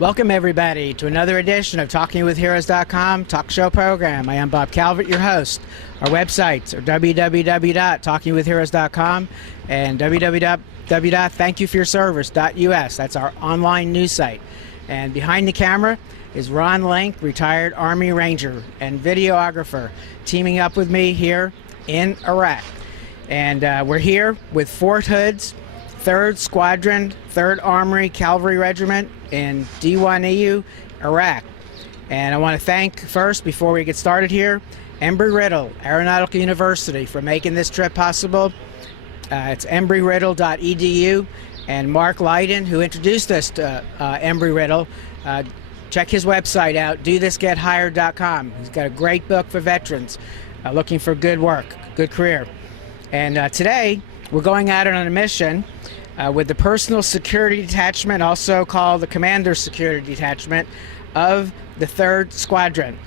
Welcome everybody to another edition of TalkingWithHeroes.com talk show program. I am Bob Calvert, your host. Our websites are www.talkingwithheroes.com and www.thankyouforyourservice.us. That's our online news site. And behind the camera is Ron Link, retired Army Ranger and videographer, teaming up with me here in Iraq. And we're here with Fort Hood's 3rd Squadron, 3rd Armored Cavalry Regiment in Diwaniyah, Iraq. And I want to thank first, before we get started here, Embry-Riddle Aeronautical University for making this trip possible. It's embryriddle.edu, and Mark Lydon, who introduced us to Embry-Riddle. Check his website out, dothisgethired.com. He's got a great book for veterans looking for good work, good career. And today, we're going out on a mission with the Personal Security Detachment, also called the Commander Security Detachment of the 3rd Squadron.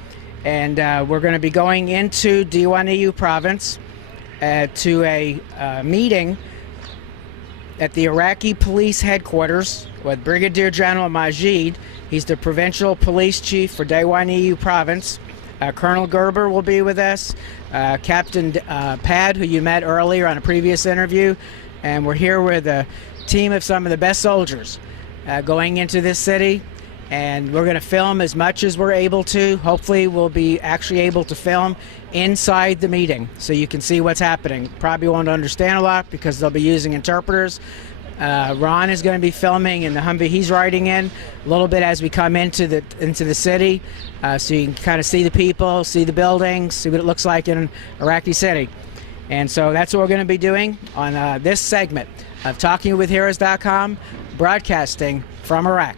And we're going to be going into Diwaniyah Province to a meeting at the Iraqi Police Headquarters with Brigadier General Mahjid. He's the Provincial Police Chief for Diwaniyah Province. Colonel Gerber will be with us, Captain Pad, who you met earlier on a previous interview, and we're here with a team of some of the best soldiers going into this city, and we're going to film as much as we're able to. Hopefully we'll be actually able to film inside the meeting so you can see what's happening. Probably won't understand a lot because they'll be using interpreters. Ron is going to be filming in the Humvee he's riding in a little bit as we come into the city, so you can kind of see the people, see the buildings, see what it looks like in Iraqi City. And so that's what we're going to be doing on this segment of TalkingWithHeroes.com, broadcasting from Iraq.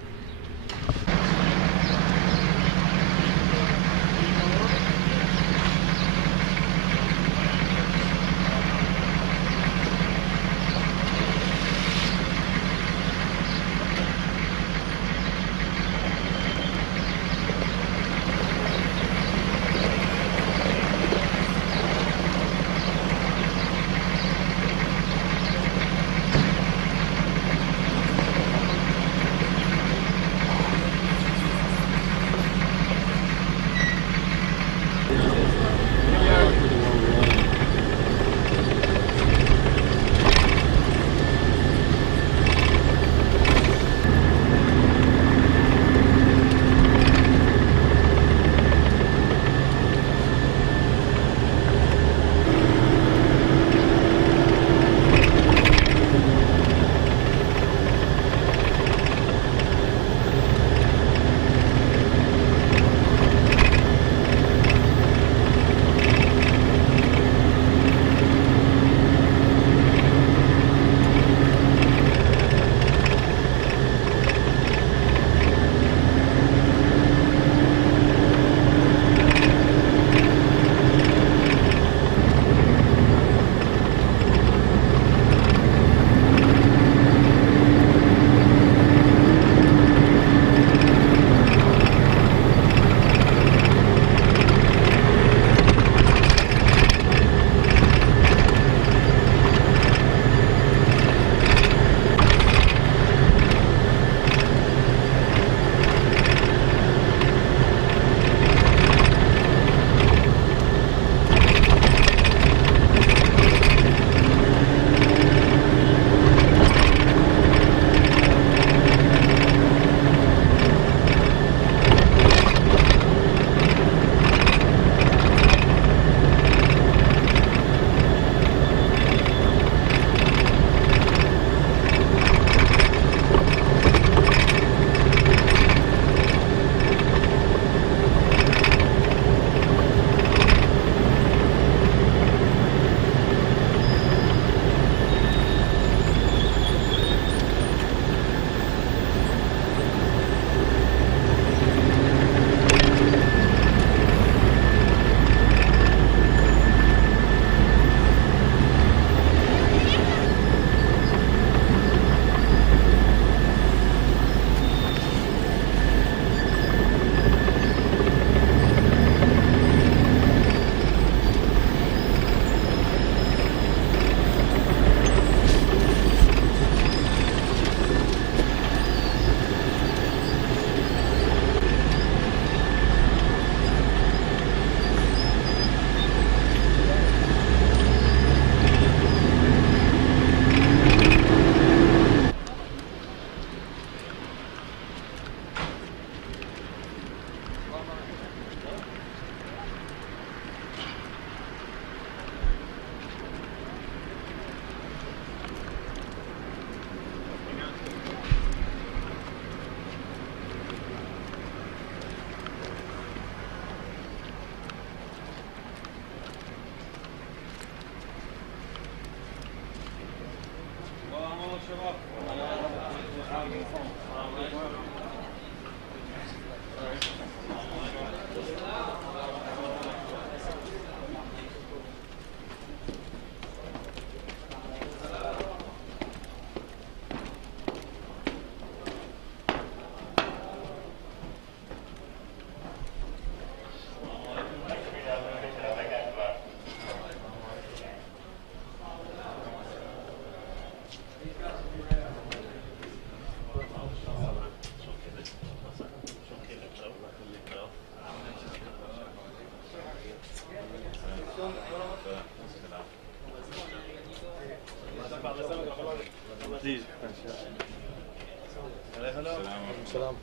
Salam.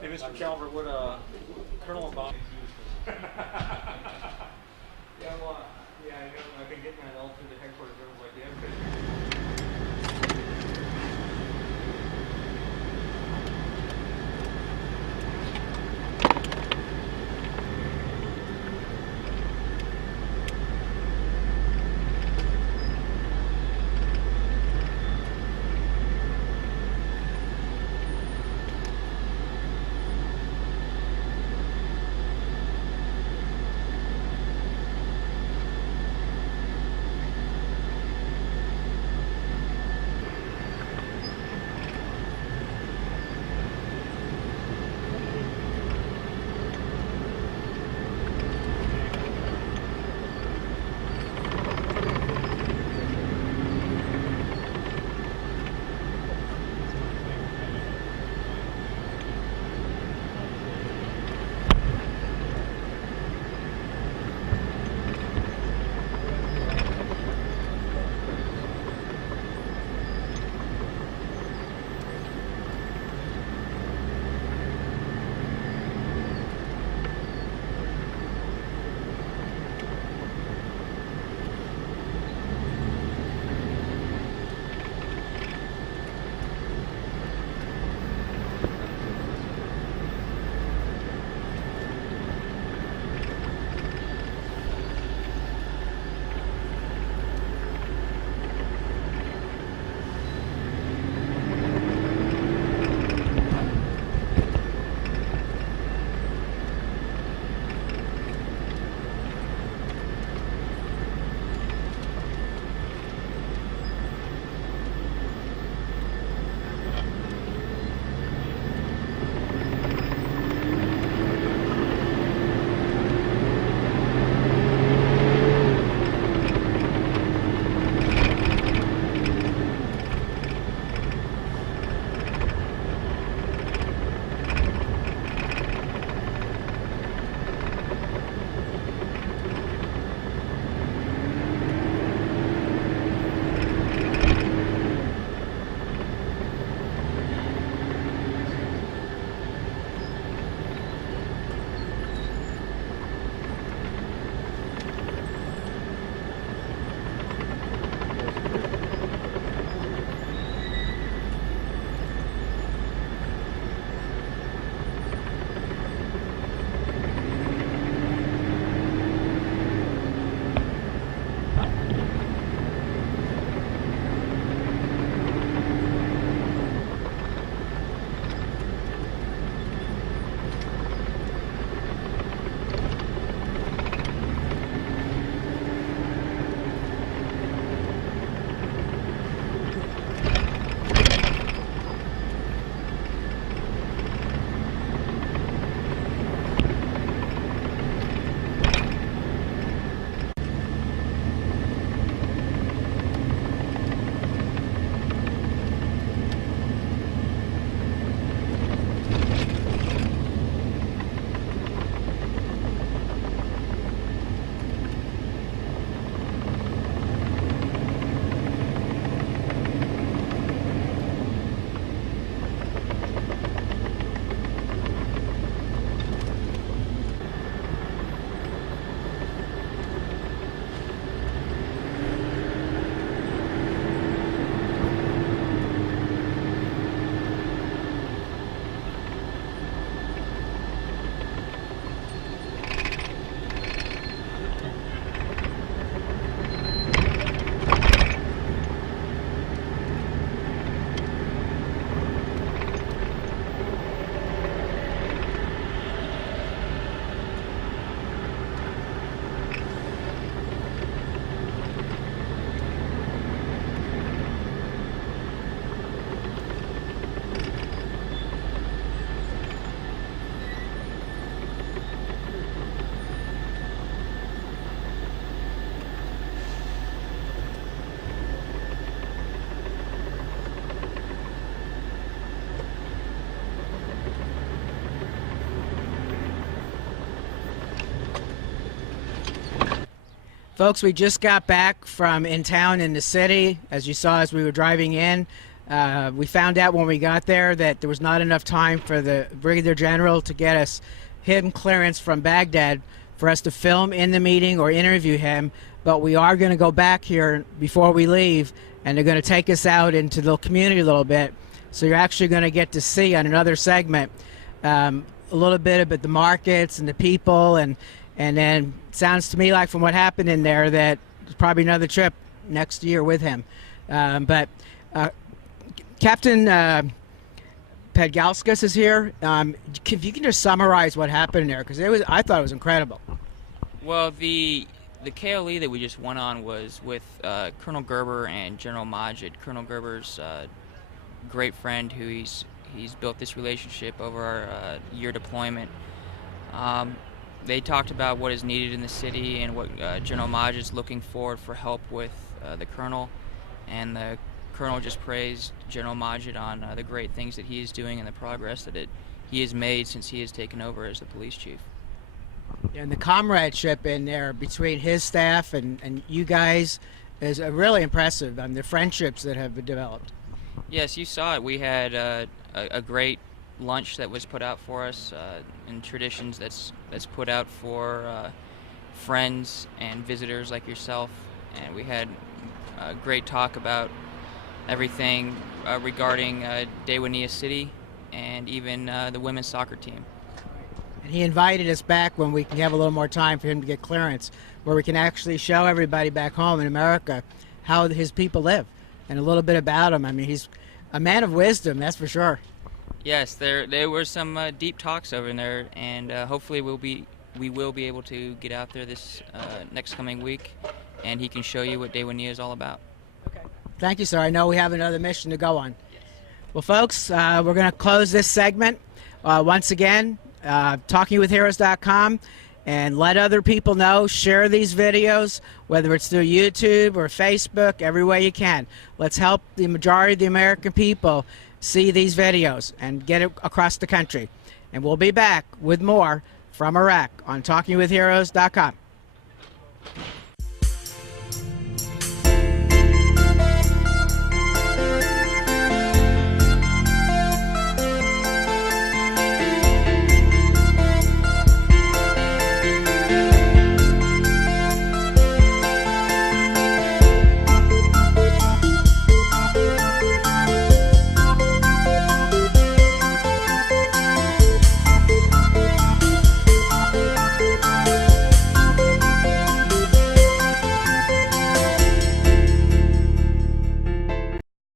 Hey, Mr. Calvert, would Colonel Bob? Yeah, well, yeah, I know. I've been getting that all through the headquarters. Everyone's like, yeah. Folks, we just got back from in town in the city. As you saw as we were driving in, we found out when we got there that there was not enough time for the Brigadier General to get us him clearance from Baghdad for us to film in the meeting or interview him. But we are going to go back here before we leave, and they're going to take us out into the community a little bit. So you're actually going to get to see on another segment a little bit about the markets and the people, and then it sounds to me like from what happened in there that there's probably another trip next year with him. But Captain Padgalskas is here. If you can just summarize what happened there, because I thought it was incredible. Well, the KLE that we just went on was with Colonel Gerber and General Mahjid. Colonel Gerber's great friend who he's built this relationship over our year deployment. They talked about what is needed in the city and what General Mahjid is looking for help with the Colonel, and the Colonel just praised General Mahjid on the great things that he is doing and the progress that he has made since he has taken over as the police chief. And the comradeship in there between his staff and you guys is really impressive. The friendships that have been developed. Yes, you saw it. We had a great lunch that was put out for us in traditions that's put out for friends and visitors like yourself, and we had a great talk about everything regarding Dewania City and even the women's soccer team. And he invited us back when we can have a little more time for him to get clearance, where we can actually show everybody back home in America how his people live and a little bit about him. I mean, he's a man of wisdom, that's for sure. Yes, there were some deep talks over there, and hopefully we will be able to get out there this next coming week, and he can show you what Dewania is all about. Okay. Thank you, sir. I know we have another mission to go on. Yes. Well, folks, we're going to close this segment once again. TalkingWithHeroes.com, and let other people know. Share these videos, whether it's through YouTube or Facebook, every way you can. Let's help the majority of the American people see these videos and get it across the country. And we'll be back with more from Iraq on TalkingWithHeroes.com.